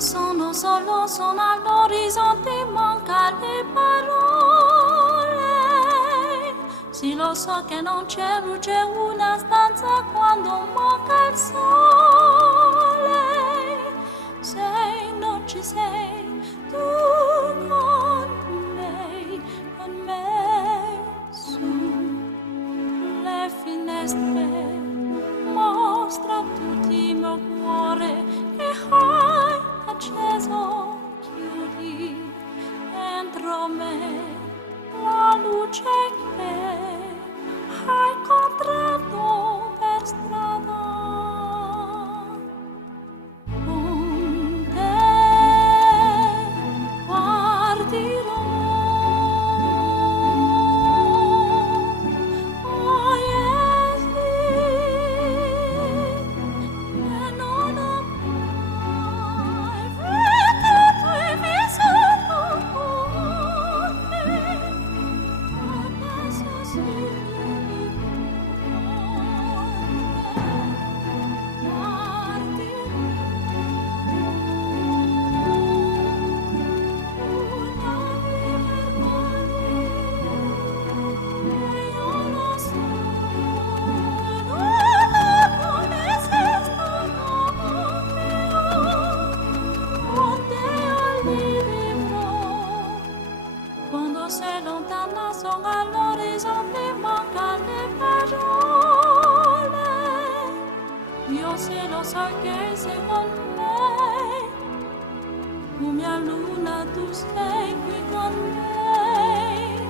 sono all'orizzonte, manca le parole. Sì, lo so che non c'è luce in una stanza quando manca il sole. Se non ci sei tu con me, sulle finestre, mostra tutto il mio cuore che hai acceso, chiudi dentro me la luce che hai incontrato per strada. Con te partirò. Oh, yes, e non ho mai veduto e vissuto con te. Adesso sì, quando sei lontana sono all'orizzonte, manca le parole. Io se lo so che sei con me, mia luna tu sei qui con me,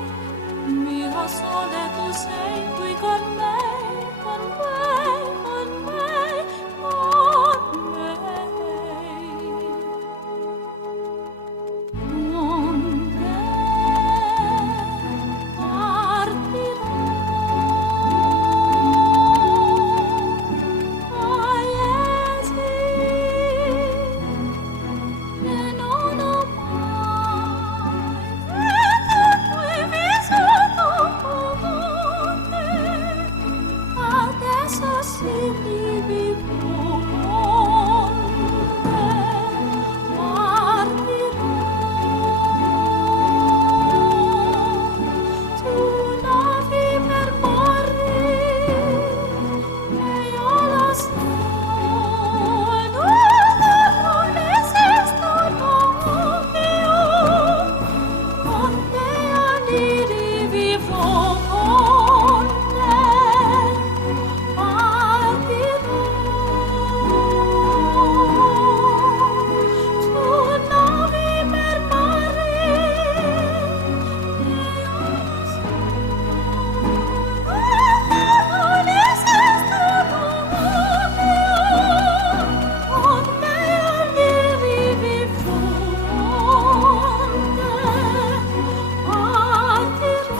mio sole tu sei qui con me, con me, con me, con me. Con te partirò. Oh, yes, e non ho mai veduto e vissuto con te. Adesso sì vivo con te. Partirò. Tu navi per morire e io lo so. Non esistono più. Con te all'iri vivo con te. Partirò. Tu navi per morire e io lo so. Non esistono più. Con te all'iri vivo con te. Partirò.